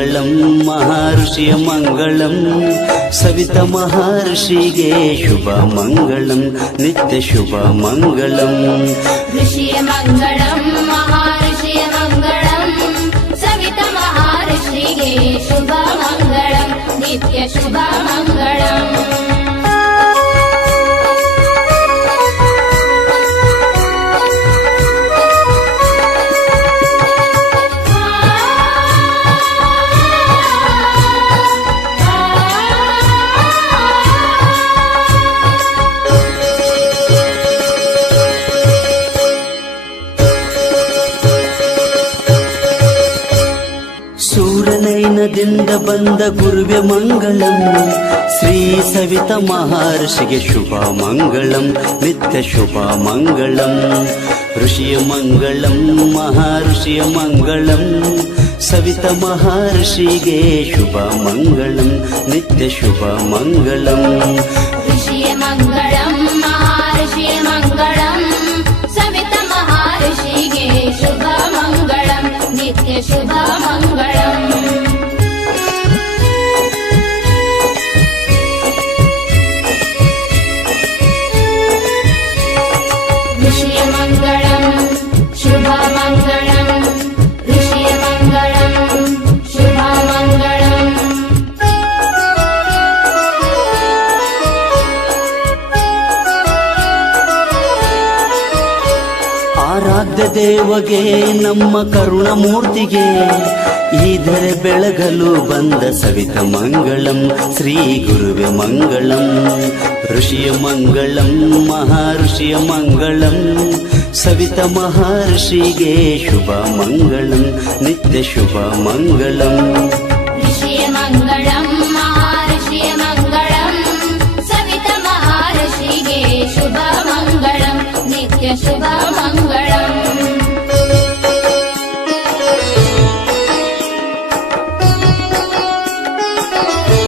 ಮಂಗಳಂ ಮಹರ್ಷಿಯ ಮಂಗಳಂ ಸವಿತ ಮಹರ್ಷಿಗೆ ಶುಭ ಮಂಗಳಂ ನಿತ್ಯ ಶುಭ ಮಂಗಳಂ ಋಷಿಯ ಮಂಗಳಂ ಮಹರ್ಷಿಯ ಮಂಗಳಂ ಸವಿತ ಮಹರ್ಷಿಗೆ ಶುಭ ಮಂಗಳಂ ನಿತ್ಯ ಶುಭ ಮಂಗಳಂ ಸೂರ್ಯನಯನದಿಂದ ಬಂದ ಗುರುವೆ ಮಂಗಳಂ ಶ್ರೀ ಸವಿತ ಮಹರ್ಷಿಗೆ ಶುಭ ಮಂಗಳಂ ನಿತ್ಯ ಶುಭ ಮಂಗಳಂ ಋಷಿಯ ಮಂಗಳಂ ಮಹರ್ಷಿಯ ಮಂಗಳಂ ಸವಿತ ಮಹರ್ಷಿಗೆ ಶುಭ ಮಂಗಳಂ ನಿತ್ಯ ಶುಭ ಮಂಗಳಂ ಋಷಿಯ ಮಂಗಳಂ ಮಹರ್ಷಿಯ ಮಂಗಳಂ ಸವಿತ ಮಹರ್ಷಿಗೆ ಶುಭ ಮಂಗಳಂ ನಿತ್ಯ ಶುಭ ಮಂಗಳಂ ಋಷಿಯ ಮಂಗಳಂ ಶುಭ ಮಂಗಳಂ ಋಷಿಯ ಮಂಗಳಂ ಶುಭ ಮಂಗಳಂ ಆರಾಧ್ಯ ದೇವಗೆ ನಮ್ಮ ಕರುಣಮೂರ್ತಿಗೆ ಈಧರೆ ಬೆಳಗಲು ಬಂದ ಸವಿತ ಮಂಗಳಂ ಶ್ರೀ ಗುರುವೆ ಮಂಗಳಂ ಋಷಿಯ ಮಂಗಳಂ ಮಹರ್ಷಿಯ ಮಂಗಳಂ ಸವಿತ ಮಹರ್ಷಿಗೆ ಶುಭ ಮಂಗಳಂ ನಿತ್ಯ ಶುಭ ಮಂಗಳಂ ಋಷಿಯ ಮಂಗಳಂ ಮಹರ್ಷಿಯ ಮಂಗಳಂ ಸವಿತ ಮಹರ್ಷಿಗೆ ಶುಭ ಮಂಗಳಂ ನಿತ್ಯ ಶುಭ ಮಂಗಳಂ